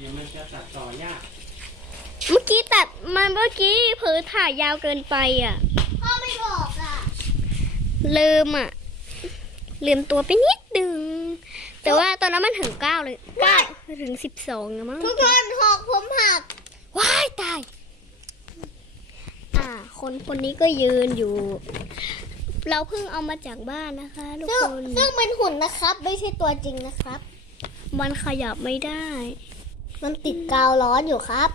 เดี๋ยวมันจะตัดต่อยากเมื่อกี้ตัดมันเมื่อกี้เผลอถ่ายยาวเกินไปอะ พ่อไม่บอกอะ ลืมอะ ลืมตัวไปนิดนึง แต่ว่าตอนนั้นมันถึงเก้าเลยเก้าถึงสิบสองนะมั้ง ทุกคนหอกผมหัก ว้ายตาย อ่า คนคนนี้ก็ยืนอยู่ เราเพิ่งเอามาจากบ้านนะคะทุกซึ่งคน ซึ่งเป็นหุ่นนะครับ ไม่ใช่ตัวจริงนะครับ มันขยับไม่ได้ มันติดกาวร้อนอยู่ครับ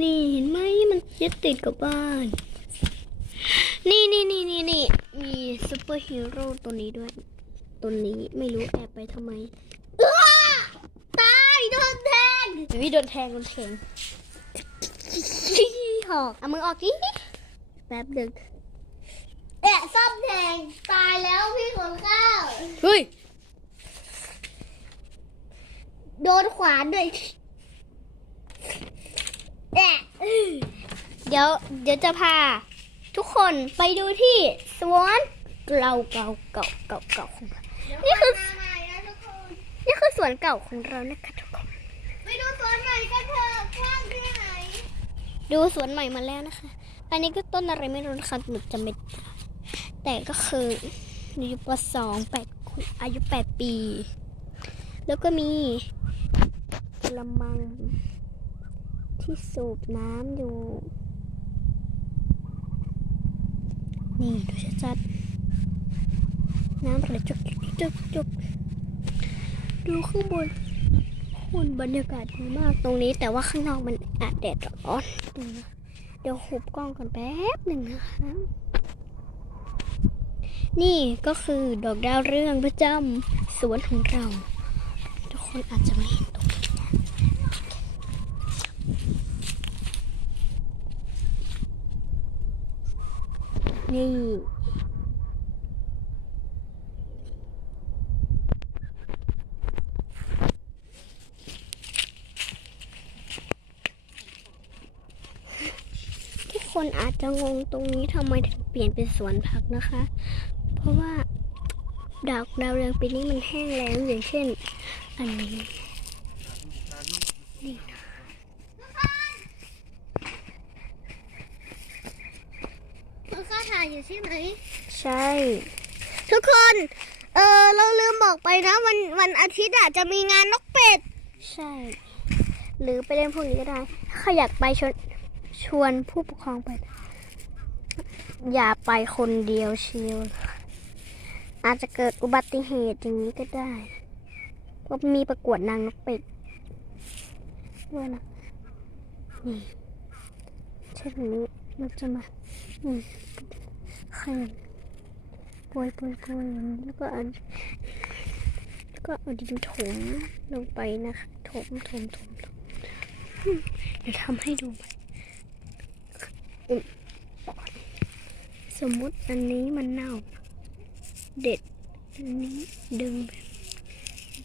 นี่เห็นไหมมันยึดติดกับบ้าน นี่นี่นี่นี่นี่มีซูเปอร์ฮีโร่ตัวนี้ด้วย ตัวนี้ไม่รู้แอบไปทำไมตายโดนแทงวิโดนแทงโดนแทงหอกเอามือออกดิแป๊บเดึกแอะซ่อมแทงตายแล้วพี่ขนข้าวเฮ้ยโดนขวานด้วยแอะ เดี๋ยวเดี๋ยวจะพา ทุกคนไปดูที่สวนเราเก่าเก่าเก่าเก่าของเรานี่คือมาใหม่นะทุกคนนี่คือสวนเก่าของเรานะคะทุกคน ไปดูสวนใหม่กันเถอะกว้างแค่ไหน ดูสวนใหม่มาแล้วนะคะ อันนี้ก็ต้นอะไรไม่รู้นะคะหนูจำไม่แต่ก็คืออายุปสองแปดอายุแปดปี แล้วก็มีกระมัง ที่สูบน้ำอยู่ นี่ดูชัดๆน้ำไหลจุกจุกจุกจุกดูข้างบนคุณบรรยากาศดีมากตรงนี้ แต่ว่าข้างนอกมันอาจแดดร้อนเดี๋ยวหุบกล้องกันแป๊บหนึ่งนะคะ นี่ก็คือดอกดาวเรืองประจำสวนของเรา ทุกคนอาจจะไม่เห็นตรงนี้นะ นี่คนอาจจะงงตรงนี้ทำไมถึงเปลี่ยนเป็นสวนผักนะคะ เพราะว่าดอกดาวเรืองปีนี้มันแห้งแล้งอย่างเช่น อันนี้นะ คุณข้าถ่าย อยู่ใช่ไหมใช่ ทุกคน เออเราลืมบอกไปนะ วันวันอาทิตย์อะจะมีงานนกเป็ด ใช่ หรือไปเล่นพวกนี้ก็ได้ถ้าอยากไปชวนชวนผู้ปกครองไป อย่าไปคนเดียวเชียวอาจจะเกิดอุบัติเหตุอย่างนี้ก็ได้เพราะมีประกวดนางนกเป็ดด้วยนะนี่เช่นนี้เราจะมานี่ ขยันปวยปวยปวยอย่างนี้แล้วก็เอาแล้วก็เอาดินถมลงไปนะคะถมถมถมถมอืมเดี๋ยวทำให้ดูใหม่อืมสมมุติอันนี้มันเน่า เด็ดอันนี้ดึงแบบ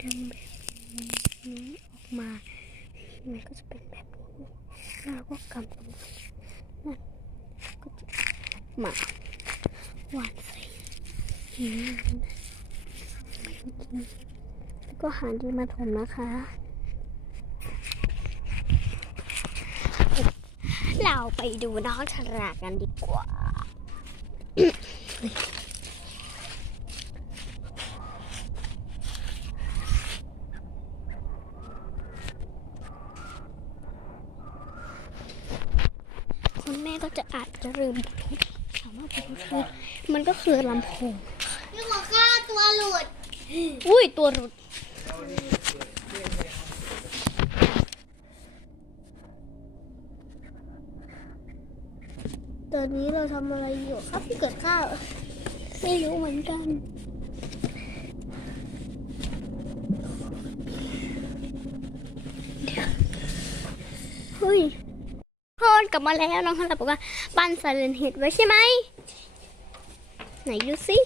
ดึงแบบนี้ออกมา มันก็จะเป็นแบบนี้แล้วก็กำกำนั่นก็จะมา หวานใส่หินแล้วก็หาดีมาถมนะคะเราไปดูน้องฉลากกันดีกว่า คุณแม่ก็จะอาจจะลืมทุกถามว่าเป็นคือมันก็คือลำโพงพี่ขอข้าตัวหลุด อุ้ยตัวรุด ตอนนี้เราทำอะไรอยู่ครับพี่เกิดข้าว ไม่รู้เหมือนกันเฮ้ยพ่อกลับมาแล้วน้องฮันเราบอกว่าปั้นไซเลนเฮดไว้ใช่ไหม ไหนดูสิ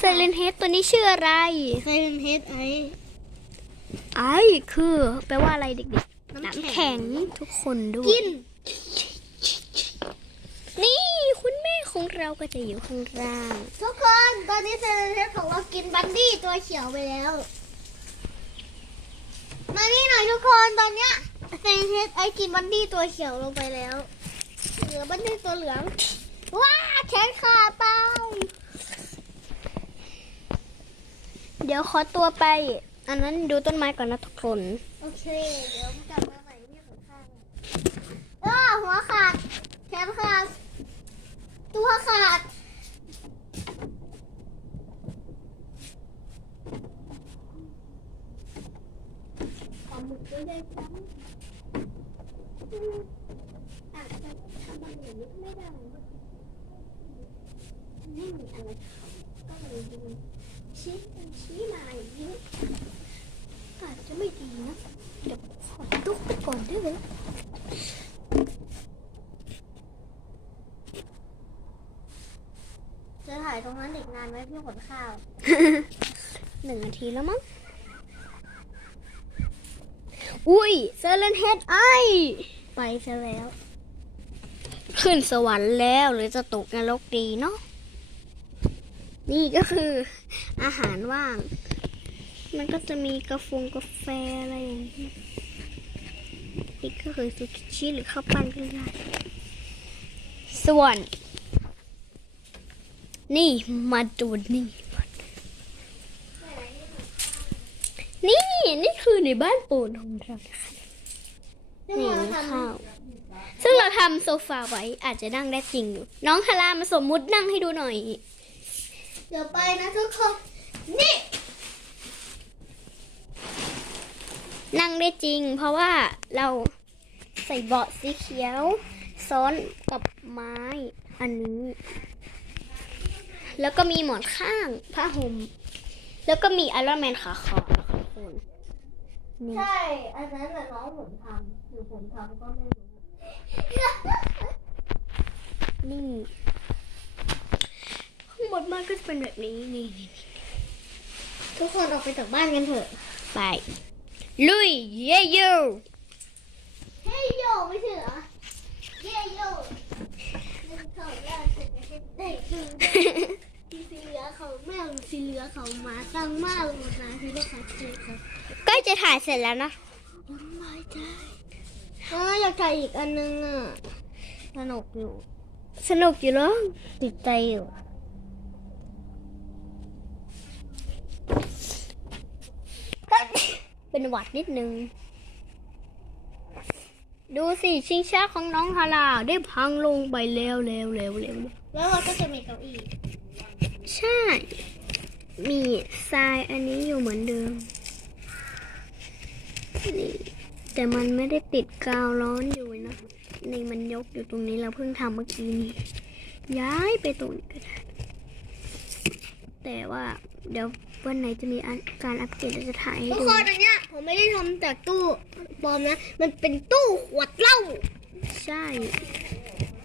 ไซเลนเฮดตัวนี้ชื่ออะไรไซเลนเฮดไอไอคือแปลว่าอะไรเด็กๆ น้ำแข็งทุกคนด้วยกิน นี่คุณแม่ของเราก็จะอยู่ข้างล่าง ทุกคนตอนนี้ไซเลนเฮดของเรากินบันดี้ตัวเขียวไปแล้ว มานี่หน่อยทุกคนตอนเนี้ยไซเฮดไอกินบันดี้ตัวเขียวลงไปแล้ว เหลือบันดี้ตัวเหลือง ว้าแขนขาดไป เดี๋ยวขอตัวไป อันนั้นดูต้นไม้ก่อนนะทุกคน โอเค เดี๋ยวกลับมาใหม่ที่หัวข้างเออหัวขาดแขนขาด ตัวขาดปลาหมึกไม่ได้จ้ำอาจจะทำอะไรอย่างนี้ไม่ได้ไม่มีอะไรทำก็เลยดูชี้ไป ชี้มาอย่างนี้อาจจะไม่ดีนะ เดี๋ยวขอลุกไปก่อนได้ไหมจะถ่ายตรงนั้นอีกนานไหมพี่ขนข้าว หนึ่งนาทีแล้วมั้ง อุ้ยเซเลนเฮดไอ ไปซะแล้ว ขึ้นสวรรค์แล้วหรือจะตกนรกดีเนาะ นี่ก็คืออาหารว่าง มันก็จะมีกาแฟกาแฟอะไรอย่างนี้ยนี่ก็คือซูชิหรือข้าวปั้นก็ได้ ส่วน นี่มาดูนี่ นี่นี่คือในบ้านปูนของเรานะคะนี่นี่ข้าวซึ่งเราทำโซฟาไว้อาจจะนั่งได้จริงอยู่ น้องฮารามาสมมุตินั่งให้ดูหน่อย เดี๋ยวไปนะทุกคน นี่ นั่งได้จริง เพราะว่าเราใส่เบาะสีเขียว ซ้อนกับไม้อันนี้ แล้วก็มีหมอนข้างผ้าห่มแล้วก็มีไอรอนแมนขาขาวนะคะทุกคนนี่ใช่ อันนั้นแหละน้องผมทำหรือผมทำก็ไม่รู้ นี่ข้าง บนบ้านก็จะเป็นแบบนี้นี่นี่ทุกคนออกไปจากบ้านกันเถอะ ไป ลุย เย่ยูเฮ้ยโยไม่ใช่เหรอ เย้โยหนึ่งสองสามสี่ห้าหกเจ็ดแปดเก้าสิบสีเหลือเขาแมวสีเหลือเขาหมาตั้งมากเลยนะที่ลูกค้าเจอครับใกล้จะถ่ายเสร็จแล้วนะโอ้ my god อ๋ออยากถ่ายอีกอันนึงอะ สนุกอยู่ สนุกอยู่แล้วติดใจอยู่ เป็นหวัดนิดนึง ดูสิชิงช้าของน้องฮาราได้พังลงไปเร็วเร็วเร็วเร็วแล้วเราก็จะมีเก้าอี้ใช่ มีทรายอันนี้อยู่เหมือนเดิมนี่แต่มันไม่ได้ติดกาวร้อนอยู่นะนี่มันยกอยู่ตรงนี้เราเพิ่งทำเมื่อกี้นี้ย้ายไปตรงนี้ก็ได้แต่ว่าเดี๋ยววันไหนจะมีอันการอัปเกรดเราจะถ่ายให้ทุกดูคนอันเนี้ย ผมไม่ได้ทำจากตู้ปลอมนะ มันเป็นตู้ขวดเหล้า ใช่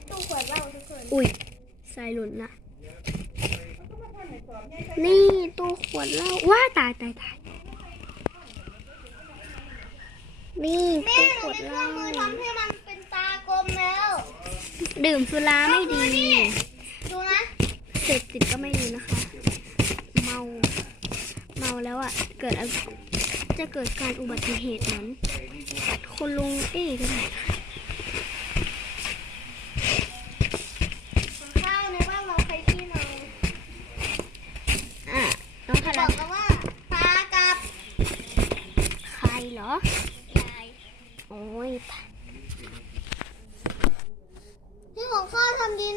ตู้ขวดเหล้าทุกคนอุ้ยทรายหล่นนะ นี่ตู้ขวดเหล้าว้าตายตายตายนี่แม่ตู้หขนูวดมีเหเครื่ล้าองมือทำให้มันเป็นตากลมแล้วดื่มสุราไม่ดีดูนะเสพติดก็ไม่ดีนะคะ เมา เมาแล้วอะ เกิดอะไร จะเกิดการอุบัติเหตุนั้นคนลงเอ๊ะก็ได้ ข้าวในบ้านเราใครที่นอน อะ น้องพา บ รา อกกันว่าตากับ ใครเหรอ ยาย โอ้ย ที่ของข้าวทำดิน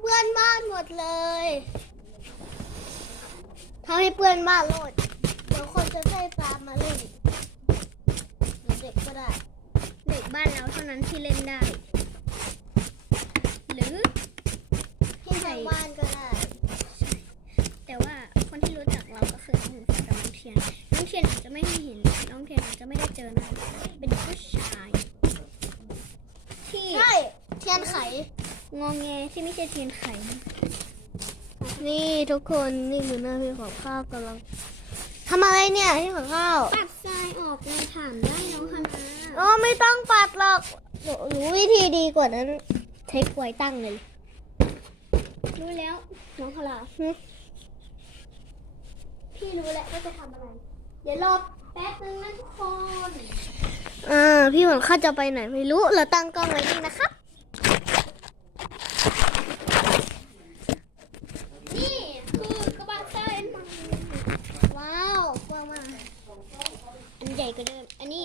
เปื้อนบ้านหมดเลยทำให้เปื้อนบ้านโลดเดี๋ยวคนจะใช้ปลามาเล่นหรือเด็กก็ได้ เด็กบ้านเราเท่านั้นที่เล่นได้ หรือ ที่ทางบ้านก็ได้ แต่ว่าคนที่รู้จักเราก็คือน้องหุ่นฟ้ากับน้องเทียน น้องเทียนอาจจะไม่ได้เห็น น้องเทียนอาจจะไม่ได้เจอนะเป็นผู้ชาย ที่ ใช่เทียนไข งองแงที่ไม่ใช่เทียนไขนะ นี่ทุกคนนี่คือหน้าที่ของข้าวกำลังทำอะไรเนี่ยที่ของข้าวปัดทรายออกเลยถามได้น้องคณะอ๋อไม่ต้องปัดหรอกรู้วิธีดีกว่านั้นเทคไว้ตั้งเลยรู้แล้วน้องคลาหึพี่รู้แล้วว่าจะทำอะไร เดี๋ยวรอแป๊บนึงนะทุกคนอ่าพี่หวังเขาจะไปไหนไม่รู้เราตั้งกล้องไว้นี่นะครับ นี่คือกระบะทรายมันว้าวกว้างมาก อัน ใหญ่กว่าเดิม อันนี้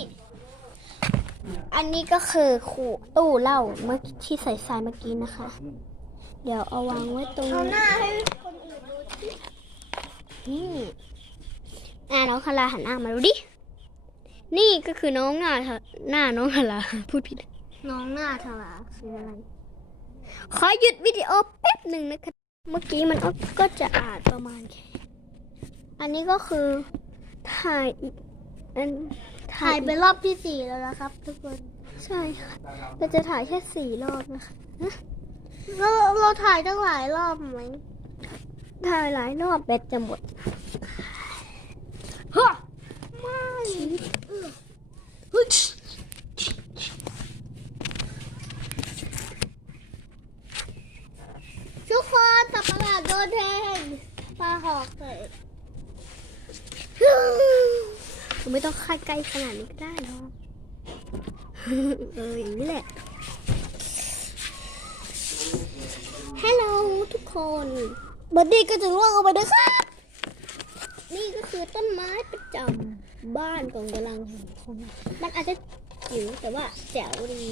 อันนี้ก็คือขู่ตู้เหล้าเมื่อที่ใส่ทรายเมื่อกี้นะคะ เดี๋ยวเอาวางไว้ตรงเอานี้หน้าให้คนอื่นดูที่นี่อ่าน้องคาราหันหน้ามาดูดิ นี่ก็คือน้องหน้าหน้าน้องคาราพูดผิด น้องหน้าทลาคืออะไร ขอหยุดวิดีโอแป๊บหนึ่งนะคะ เมื่อกี้มันก็จะอ่านประมาณแค่อันนี้ก็คือถ่ายอีก อันถ่ายเป็นรอบที่สี่แล้วนะครับ ทุกคนใช่ค่ะเราจะถ่ายแค่สี่รอบนะคะเราเราถ่ายตั้งหลายรอบไหมถ่ายหลายรอบแบตจะหมดฮะไม่ทุกคนสับประหลาดโดนแทงปลาหอกเลย ไม่ต้องคาดใกล้ขนาดนี้ก็ได้หรอกเอออย่างนี้แหละฮัลโหลทุกคนบัดดี้ก็จะล่วงออกไปด้วยครับ นี่ก็คือต้นไม้ประจำบ้านของกำลังของมันอาจจะจิ๋วแต่ว่าแจ๋วดี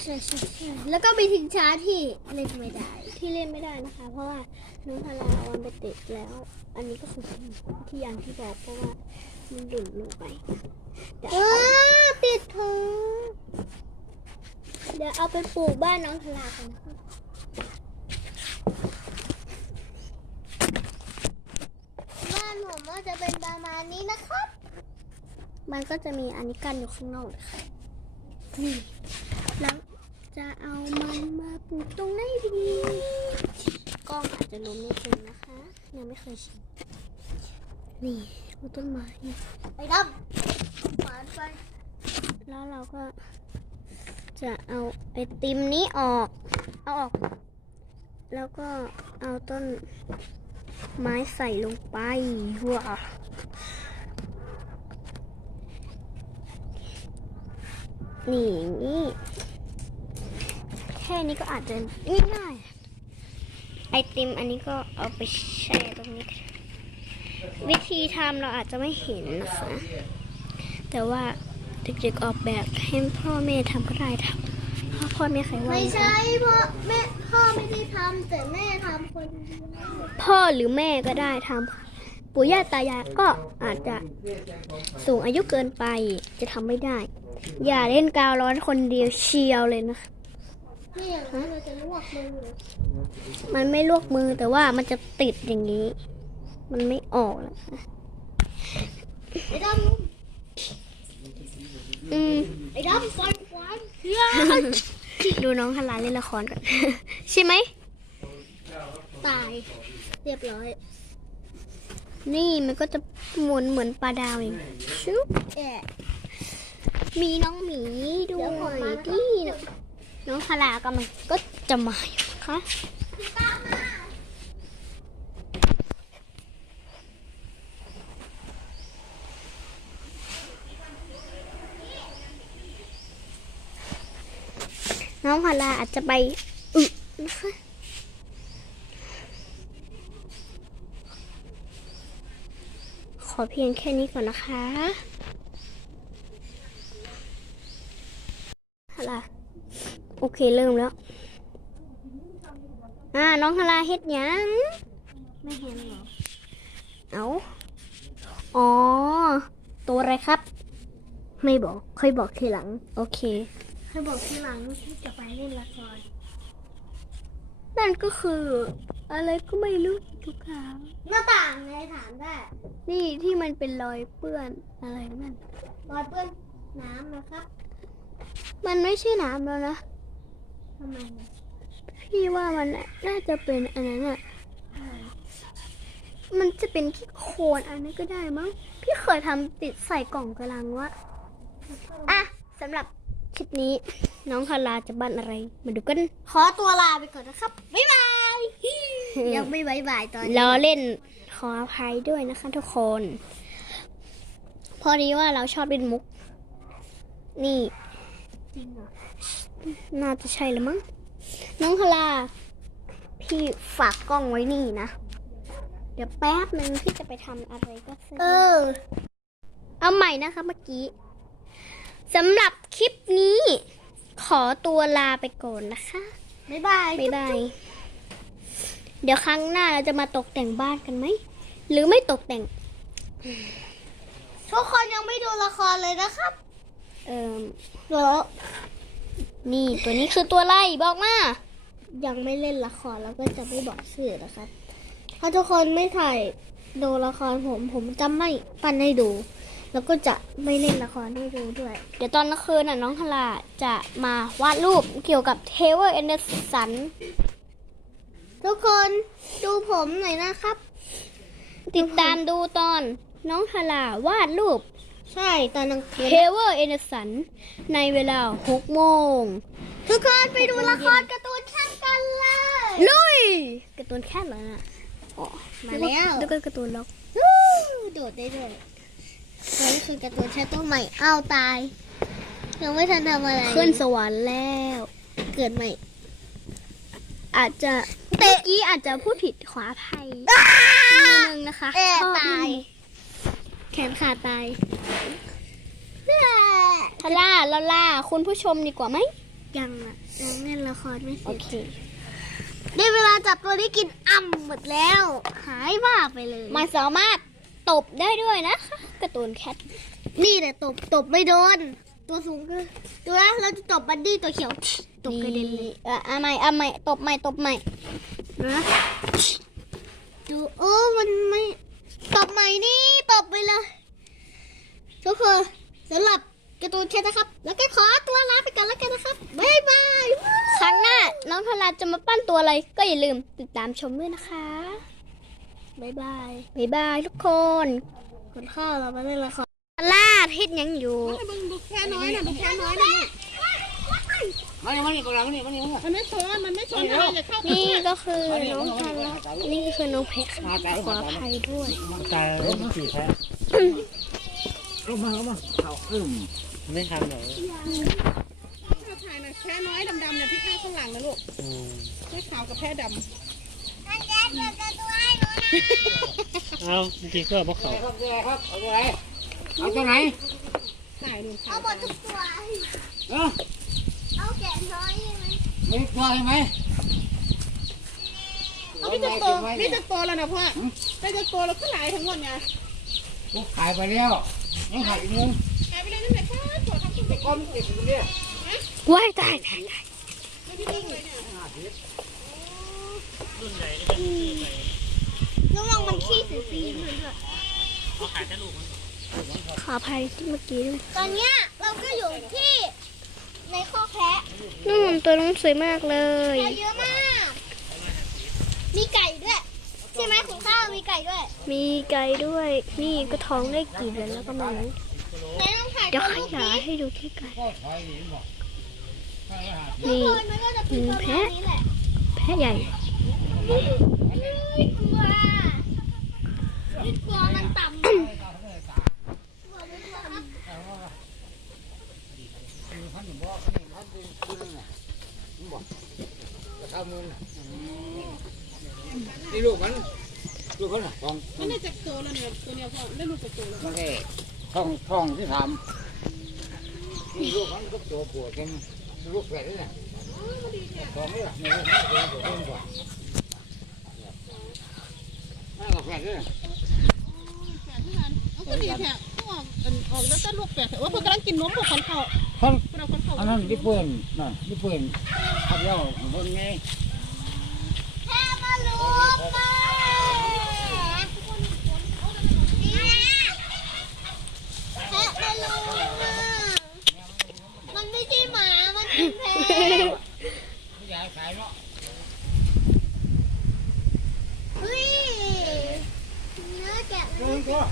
ใช่ใช่ใช่แล้วก็มีทิ้งช้าที่เล่นไม่ได้ ที่เล่นไม่ได้นะคะ เพราะว่าน้องพาราวันไปติดแล้ว อันนี้ก็คือที่อย่างที่บอกเพราะว่า มันหล่นลงไปเอเอาติดเธอเดี๋ยวเอาไปปลูกบ้านน้องพารากันนะคะบ้านผมก็จะเป็นประมาณนี้นะครับ มันก็จะมีอันนี้กันอยู่ข้างนอกเลยค่ะนี่แล้วจะเอามันมาปลูกตรงไหนดี กล้องอาจจะล้มนิดนึงนะคะ ยังไม่เคยชิมนี่ ดูต้นไม้นี่ไปดำหวานไป แล้วเราก็ จะเอาไอติมนี้ออก เอาออก แล้วก็เอาต้นไม้ใส่ลงไปว้านี่นี่ แค่นี้ก็อาจจะง่ายๆไอติมอันนี้ก็เอาไปแช่ตรงนี้ค่ะ วิธีทำเราอาจจะไม่เห็นนะคะ แต่ว่าเด็กๆออกแบบให้พ่อแม่ทำก็ได้ทำพ่อพ่อแม่ใครว่าไม่ใช่เพราะแม่พ่อไม่ได้ทำแต่แม่ทำคนเดียวพ่อหรือแม่ก็ได้ทำค่ะปู่ย่าตายายก็อาจจะสูงอายุเกินไปจะทำไม่ได้ อย่าเล่นกาวร้อนคนเดียวเชียวเลยนะคะนี่อย่างนั้นเราจะลวกมือมันไม่ลวกมือแต่ว่ามันจะติดอย่างนี้ มันไม่ออกแล้วค่ะไอ้ดอืมำไอ้ดำฟันฟันเฮียดูน้องฮาราเล่นละครก่อน ใช่ไหม ตาย เรียบร้อย นี่มันก็จะหมุนเหมือนปลาดาวเองชุบแอะมีน้องหมีด้วเดี๋ยวผมยมาที่น้องคาราก็มันก็จะมาอยู่นะคะ น้องคาราอาจจะไปอึนะคะขอเพียงแค่นี้ก่อนนะคะฮาราโอเคเริ่มแล้ว อ่าน้องฮาราเฮ็ดหยังไม่เห็นเหรอเอาอ๋อ ตัวอะไรครับ ไม่บอก ค่อยบอกทีหลัง โอเค เคยบอกทีหลังที่จะไปเล่นละครนั่นก็คือ อะไรก็ไม่รู้ทุกครั้งหน้าต่างไงถามได้นี่ที่มันเป็นรอยเปื้อนอะไรนั่นรอยเปื้อนน้ำนะครับ มันไม่ใช่น้ำแล้วนะทำไมอะพี่ว่ามันน่าจะเป็นอันนั้นอะมันจะเป็นที่โคนอันนั้นก็ได้มั้งพี่เคยทำติดใส่กล่องกระลังว่าอะสำหรับ คลิปนี้น้องคาราจะบ้านอะไร มาดูกัน ขอตัวลาไปก่อนนะครับ บ๊ายบาย ยังไม่บ๊ายบายตอนนี้ล้อเล่นขออภัยด้วยนะคะทุกคนพพอดีว่าเราชอบเล่นมุก นี่ จริงเหรอ น่าจะใช่แล้วมั้ง น้องคลาพี่ฝากกล้องไว้นี่นะ เดี๋ยวแป๊บนึงพี่จะไปทำอะไรก็ซื้อ เออ เอาใหม่นะคะเมื่อกี้ สำหรับคลิปนี้ ขอตัวลาไปก่อนนะคะ บ๊ายบายบ๊ายบาย เดี๋ยวครั้งหน้าเราจะมาตกแต่งบ้านกันไหม หรือไม่ตกแต่ง ทุกคนยังไม่ดูละครเลยนะครับ เอ่อเดี๋ยวนี่ตัวนี้คือตัวอะไรบอกมา ยังไม่เล่นละครแล้วก็จะไม่บอกชื่อนะครับ ถ้าทุกคนไม่ถ่ายดูละครผมผมจะไม่ปั้นให้ดู แล้วก็จะไม่เล่นละครให้ดูด้วย เดี๋ยวตอนกลางคืนน่ะน้องคลาจะมาวาดรูปเกี่ยวกับเทเวอร์เอนเดอร์สันทุกคนดูผมหน่อยนะครับ ติดตามดูตอนน้องคลาวาดรูปใช่ตอนกลางคืนเทเวอร์เอนเดอร์สันในเวลา6โมงทุกคนไปดูละครการ์ตูนช่างกันเลยลุยการ์ตูนแค่เหรอน่ะอ๋อมาแล้วแล้วก็การ์ตูนล็อกวู้โดดได้ด้วย นี่คือการ์ตูนแช่ตัวใหม่อ้าวตาย ยังไม่ทันทำอะไร ขึ้นสวรรค์แล้ว เกิดใหม่ อาจจะเมื่อกี้อาจจะพูดผิดขวาภัยนิดนึงนะคะเอ๊ะชอบตาย แขนขาดตายทาร่าลาล่าคุณผู้ชมดีกว่าไหม ยังอะยังเล่นละครไม่เสโอร็จเค ได้เวลาจับตัวที่กินอ่ำหมดแล้ว หายว่าไปเลย มันสามารถตบได้ด้วยนะคะ การ์ตูนแคทนี่แหละตบตบไม่โดน ตัวสูงก็ดูนะเราจะตบบัดดี้ตัวเขียวตบกระเด็นเลยเออเอาใหม่เอาใหม่ตบใหม่ตบใหม่นะดูโอ้มันไม่ตบใหม่นี่ตบไปเลยทุกคนสำหรับการ์ตูนแค่นะครับ แล้วก็ขอตัวลาไปก่อนแล้วกันนะครับบ๊ายบายครั้งหน้าน้องทาราจะมาปั้นตัวอะไรก็อย่าลืมติดตามชมด้วยนะคะบ๊ายบายบ๊ายบายทุกคน คนข้าวเรามาเล่นละครทาราเฮ็ดหยังอยู่ดูแค่น้อยนะดูแค่น้อยนะมานี่มานี่กำลังมานี่มานี่มามันไม่ชนมันไม่ชนอะไรอย่าเข้านี่ก็คือน้องทารานี่ก็คือน้องเพชรค่ะขออภัยด้วยตายแล้วมันสี่แพ้ลงมาลงมาเขาอึมไม่ทำหรอกถ้าถ่ายนะแพ้น้อยดำๆเนี่ยพี่ข้างข้างหลังนะลูกแพ้ขาวกับแพ้ด เอาจริงๆก็บอกเขาครับครับเอาไปเอาตัวไหนเอาหมดทุกตัว เออเอาแกะน้อยใช่ไหมไม่พอใช่ไหมเอาพี่จะโตพี่จะโตแล้วนะพ่อพี่จะโตแล้วก็หลายทั้งหมดไงกูขายไปแล้วยังขายอีกนึงหายไปเลยนั่นแหละค่ะโตทำทุกอย่างก้อนเด็กตรงนี้ว้ายตายตายตายระ วังมันขี้สีสีมันด้วยขออภัยที่เมื่อกี้ด้วยตอนเนี้ยเราก็อยู่ที่ในข้อกแพะนู่นตัวน้องสวยมากเลย แพะเยอะมาก มีไก่ด้วย ใช่ไหมคุณข้าวมีไก่ด้วย มีไก่ด้วย นี่ก็ท้องได้กี่เดือนแล้วก็ไมารู้ไหนต้องถ่ายเดี๋ยวตัวขลูกยายนี้ให้ดูที่ไก่ก็ถอยหนีบอกทุกคนมันก็จะเป็นประมาณนี้แหละแพะใหญ่ ไม่กลัวไม่กลัวมันต่ำกลัวไม่กลัวครับท่านบอกนี่ท่านเป็นคุณน่ะบองนี่ลูกมันลูกเขาน่ะทองม่น่าจะโตแล้วเนี่ยตัวเนี้ยพ่อได้ลูกจะโตแล้วมันแค่ทองทองที่ทำนี่ลูกมันก็ตัวปวดกันลูกแฝดนี่น่ะทองนี่ล่ะนี่ลูกมันตัวปวดกันกว่านั่นก็แฝดนี่ ที่นั้นเอาก็ดีแท้ต้องออกออกแล้วจะลูกแฝดว่าเพิ่งกำลังกินนมพวกคนเขาท่านเราคนเขาอันนั้นญี่ปุ่นน่ะญี่ปุ่นขับเย้าบนไงแค่มาลูกมาแพะมาลูกมามันไม่ใช่หมา มันเป็นแพะไม่อยากขายเนาะเฮ้ยเนื้อแกะตัว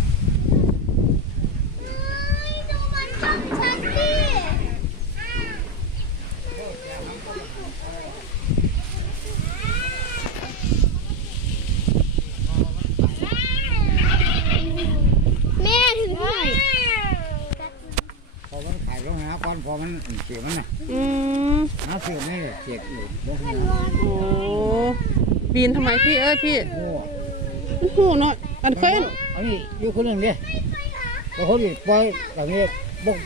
แม่ถึงที่ไหพอมันขายลงนะก่อนพอมันเสียมันน่ะอืมน้าเสียนี่เจ็บอยโอ้ปีนทำไมพี่เอ้ยพี่โอ้โอ้โหเนาะอันเคยอนอันนี้อยู่คนหนึ่งเด้แต่คนอีกปล่อยแบบนี้บก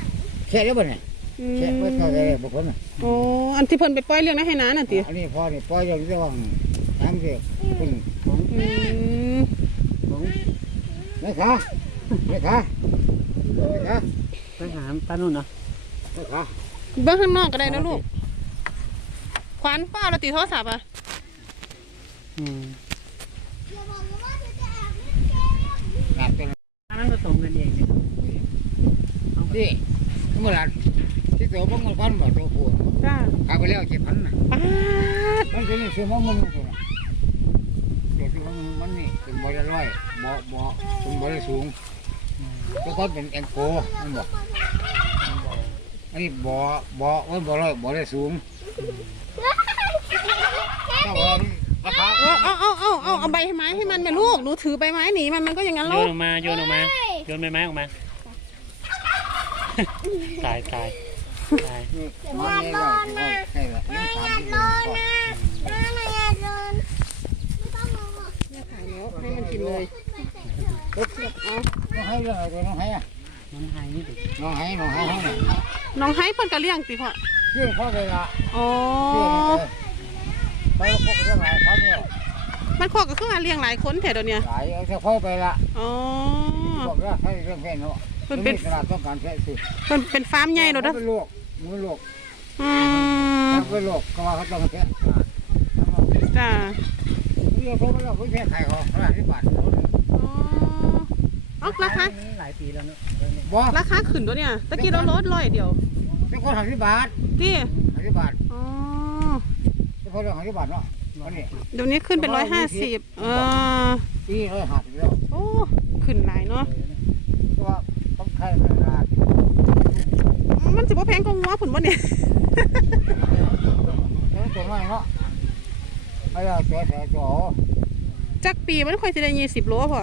แค่ได้บ่เนี่ยอืแค่ไว้มเท่าใดบ่คนน่ะโอ้อันที่เพิ่นไปปล่อยเลี้ยงในให้น้าน่ะติอันนี้พอนี่ปล่อยอย่างที่ว่าน้ำเด็กคุณของอืมของแม่ค้าแม่ค้าแม่ค้าไปหาป้านุ่นเนาะแม่ค้าเบิ่งข้างนอกก็ได้นะลูกขวัญป้าเราติดโทรศัพท์อะอืมอย่าบอกนะว่าเธอจะแอบเล่นเกมแบบเป็นอันนั้นผสมกันเองเนี่ยนี่ เมื่อไหร่ที่ตัวบังมันพันบ่ตัวผู้จ้าขายไปแล้วเจ็ดพันน่ะป้าดมันเป็นซื้อมันมันตัวน่ะเดี๋ยวที่มันมันนี่เป็นบริร้อยบ่อบ่เป็นบริสูงแล้วก็เป็นแองโกมันบอกอันนี้บ่อบ่อมันบ่ร้อยบ่ได้สูงเจ้าว่าราคาเอาเอาเอาเอาเอาเอาใบไม้ให้มันแม่ลูกหนูถือใบไม้หนีมันมันก็อย่างนั้นโยลูนกออกมาโยนออกมาโยนใบไม้ออกมา ตายตายตายนี่มันนี่เราใช่ละยังสามสิบเดือนก่อนน้าหน่อยอย่าโดนไม่ต้องมองอะให้มันกินเลยน้องให้เรื่องอะไรตัวน้องให้อะน้องไฮนี่ดิน้องให้น้องให้ห้องเนี่ยน้องให้เพิ่นก็เลี้ยงติพ่อเรื่องพ่อเลยละอ๋อเรื่องไปไปพวกเรื่องหลายพันแล้วมันขอก็คือว่าเลี้ยงหลายคนแถวเดี๋ยวเนี้ยหลายเอาจะพ่อไปละอ๋อบอกว่าให้เรื่องแค่นั้น มันเป็นตลาดต้องการแค่สิมันเป็นฟาร์มใหญ่เนอะเด้อเป็นโรคมันโรคอืมมันเป็นโรคก็ว่าเขาต้องแค่จ้าเรื่องเขาไม่เราเขาแค่ขายเขาขนาดที่บาทอ๋อเอาราคาหลายปีแล้วเนาะบ่ราคาขึ้นตัวเนี่ยตะกี้เราลดร้อยเดียวเป็นคนหันที่บาทที่หันที่บาทอ๋อเป็นคนเรื่องหันที่บาทเนาะวันนี้เดี๋ยวนี้ขึ้นเป็นร้อยห้าสิบเออปีร้อยห้าสิบแล้วโอ้ขึ้นหลายเนาะเพราะว่า ต้องขายในตลาดมันสิบ่แพงกว่างัวผุนบ่เนี่ยแล้วตัวน้อยเนาะไอ้เราตัวแสตัวจักปีมันค่อยสิได้ยี่สิบโลพอ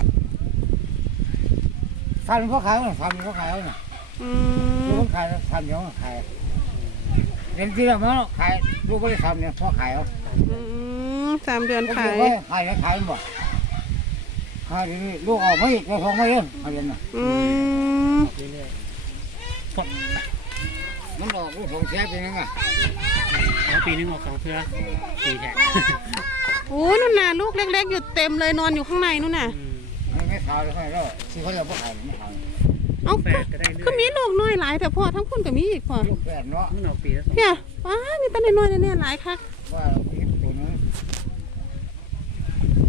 ทันเขาขายมั้ยทันเขาขายมั้ยอืลูมกขายทันเดี๋ยวขายเห็นที่เราเนาะขายลูกไม่ได้ทำเนี่ยพ่อขายเอาอืมสามเดือนขาย ขายแล้วขายบ่ขายนี่ลูกออกไม่ตัวทองไม่เองขายยังไงอืม เรื่อยมันออกลูกทองแท้เป็นยังไงๆแล้วปีนึงออกสองเทื่อปีแท้โอ้ยนู่นน่ะลูกเล็ก ๆ อยู่เต็มเลยนอนอยู่ข้างในนู่นน่ะอืมไม่ไม่ขายเลยแล้วที่เขาจะพ่อขายไม่ขายเอ้าแฝดก็ได้เรื่ก็อยมีลูกน้อยหลายแต่พ่อทั้งพุ่นก็มีอีกพ่อลูกแฝดเนาะมันออกปีละสองเนี่ยว้ามีแต่น้อยๆเนี่ยหลายคักว่าคิดตัวนึง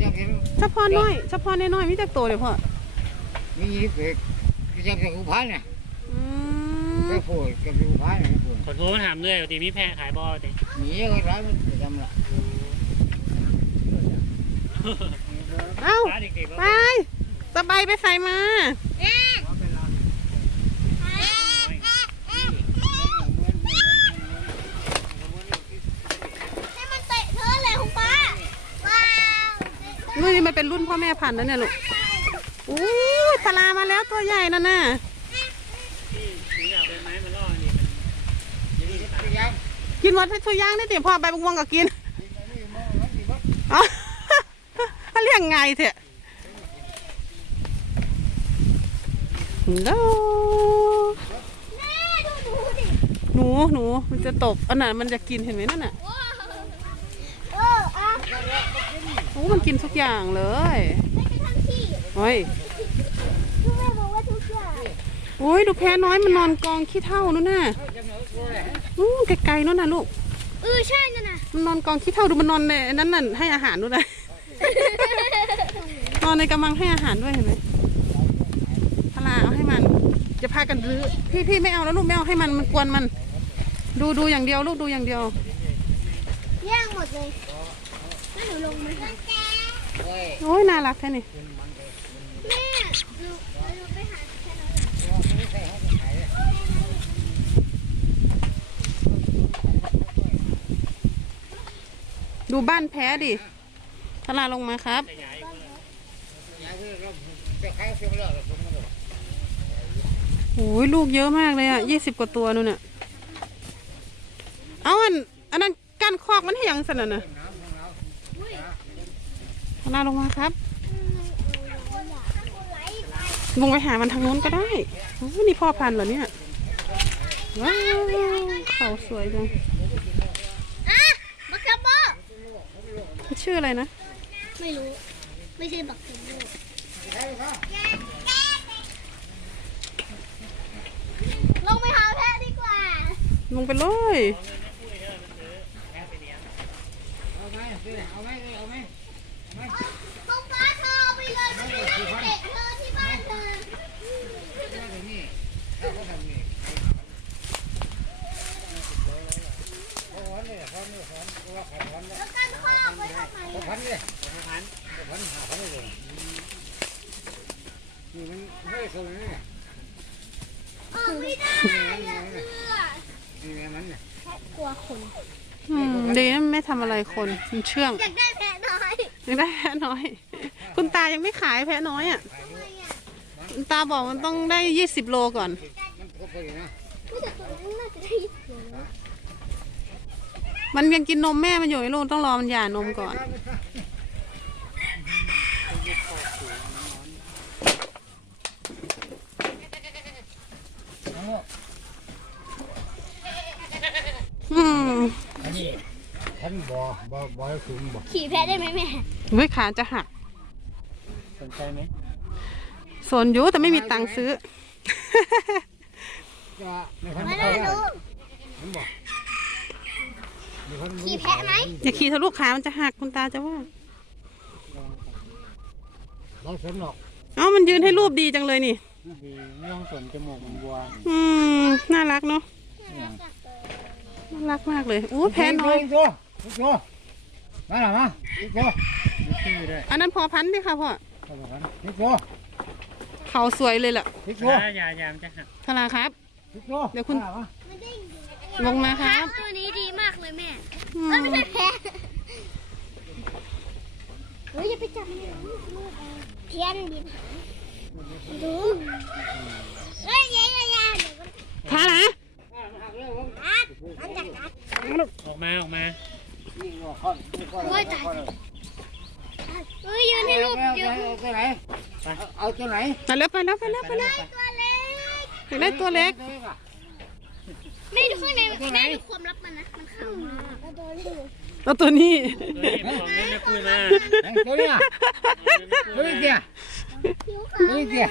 ยังเห็นเฉพาะน้อยเฉพาะน้อยๆมีจักโตเดี๋ยวพ่อมียี่สิบเอก ยังจะกู้พันเนี่ยอืมไม่พูดกับกู้พันเนี่ยพูดขอโทษถามเรื่อยปกติมีแพะขายบอลดิหนีก็ร้ายมันจะทำละเอ้าป้าเด็กๆไปสบายไปใส่มา ให้มันเตะเธอเลยของป้าว้าว นี่มันเป็นรุ่นพ่อแม่พันธุ์แล้วเนี่ยลูก อู้ยทลามาแล้วตัวใหญ่นั่นน่ะถึงอยากเป็นไม้มันล่อนี่มันนี่ตายยังกินหมดให้ทุกอย่างได้ติพ่อใบบังวงก็กินเอ๋อเรียกไงเถอะฮัลโหลแม่ดูหนูดิหนูหนูมันจะตกอันนั้นมันจะกินเห็นไหมนั่นน่ะว้าวเอออะโอ้มันกินทุกอย่างเลยไม่ใช่ทั้งที่โอ้ย ทุกแม่บอกว่าทุกอย่าง โอ้ยดูแพ้น้อยมันนอนกองขี้เท่านู่นน่ะอู้ไกลๆนู่นน่ะลูก เออใช่นั่นน่ะ มันนอนกองขี้เท่าดูมันนอนในนั้นน่ะให้อาหารด้วยนะนอนในกำมังให้อาหารด้วยเห็นไหมพลาเอาให้มัน จะพากันรื้อ พี่พี่ไม่เอาแล้วลูกไม่เอาให้มันมันกวนมัน ดูดูอย่างเดียวลูกดูอย่างเดียวแย่งหมดเลยแม่หนูลงไหมแม่โอ้ยน่ารักแค่นี้หนูหนูไปหาแค่นั้น ดูบ้านแพ้ดิพลาลงมาครับ โอ้ยลูกเยอะมากเลยอะยี่สิบกว่าตัวนู่นน่ะ เอาอัน อันนั้นกั้นคอกมันให้ยังสนั่นน่ะพนาลงมาครับ ลงไปหามันทางโน้นก็ได้ นี่พ่อพันธุ์เหรอเนี่ย ว้าว เขาสวยจัง อะบักกะโบ มัน ชื่ออะไรนะ ไม่รู้ ไม่ใช่บักกะโบลงไปหาแพะดีกว่า ลงไปเลย เอาไหมเอาไหมเอาไหมตรงฟ้าเธอเอาไปเลยมันไม่ได้เด็กเธอที่บ้านเธอ เอาตรงนี้ถ้าเขาทำนี่เขาพันเลยเขาเนี่ยพันเพราะว่าเขาพันเนี่ย แล้วกันข้อไว้ทำไม เขา อะ พันเลยเขาพันเขาพันหาพันเลยนี่ มันไม่ได้ส่งนี่ออกไม่ได้อะเพื่อนี่ไงมันเนี่ยกลัวคนอืมดีนะไม่ทำอะไรคนมันเชื่องอยากได้แพะน้อยยังได้แพะน้อย คุณตายังไม่ขายแพะน้อยอะทำไมอะคุณตาบอกมันต้องได้ยี่สิบโลก่อน มันครบพอดีนะไม่แต่ตัวนั้นน่าจะได้ยี่สิบโลนะมันยังกินนมแม่มันอยู่ไอ้ลูกต้องรอมันหย่านมก่อน อืมอันนี้พันบ่อบ่อบ่อสูงบ่ขี่แพะได้ไหมแม่เฮ้ยขาจะหักสนใจไหมสนอยู่แต่ไม่มีตังค์ซื้อ จะในพันไม่บ่ได้อรู้พันบ่อในพันบ่อขี่แพะไหมอย่าขี่ทะลุขามันจะหักคุณตาจะว่าเราสนหรอกเอ้ามันยืนให้รูปดีจังเลยนี่ดีไม่ต้องสนจมูกเหมันวัวอืมน่ารักเนาะ น่ารักมากเลยอู้แพ้น้อย อีกตัวอีกตัวมาหน่อยมาอีกตัวมีชื่อด้วยอันนั้นพอพันธุ์ดิค่ะพ่อเอาไปพันอีกตัวเขาสวยเลยล่ะอีกตัวถ้ายายามจะหักธนาครับ อีกตัวเดี๋ยวคุณ มาหน่อมามันได้อยู่ลงมาครับตัวนี้ดีมากเลยแม่อืเอ้ยมไม่ใช่แพะเฮ้ยอย่าไปจับมันเลยเทียนดินดูเฮ้ยยายยายยายเดี๋ยวมันขาละกัดมันจะกัด ออกมาออกมานี่หัวข้อนนี่ข้อนโอ้ยตายเฮ้ยยืนให้รูปเอายืนตัวไหนเอาตัวไหนไปแล้วไปแล้วไปแล้วไปแล้วตัวเล็กอยากได้ตัวเล็กไม่ดูข้างในแม่ดูความลับมันนะมันขาวมากเอาตัวนี้ตัวนี้บอกเล่นไม่คุยมาตัวนี้อะตัวนี้เดียวผิวขาตัววนี้เดียว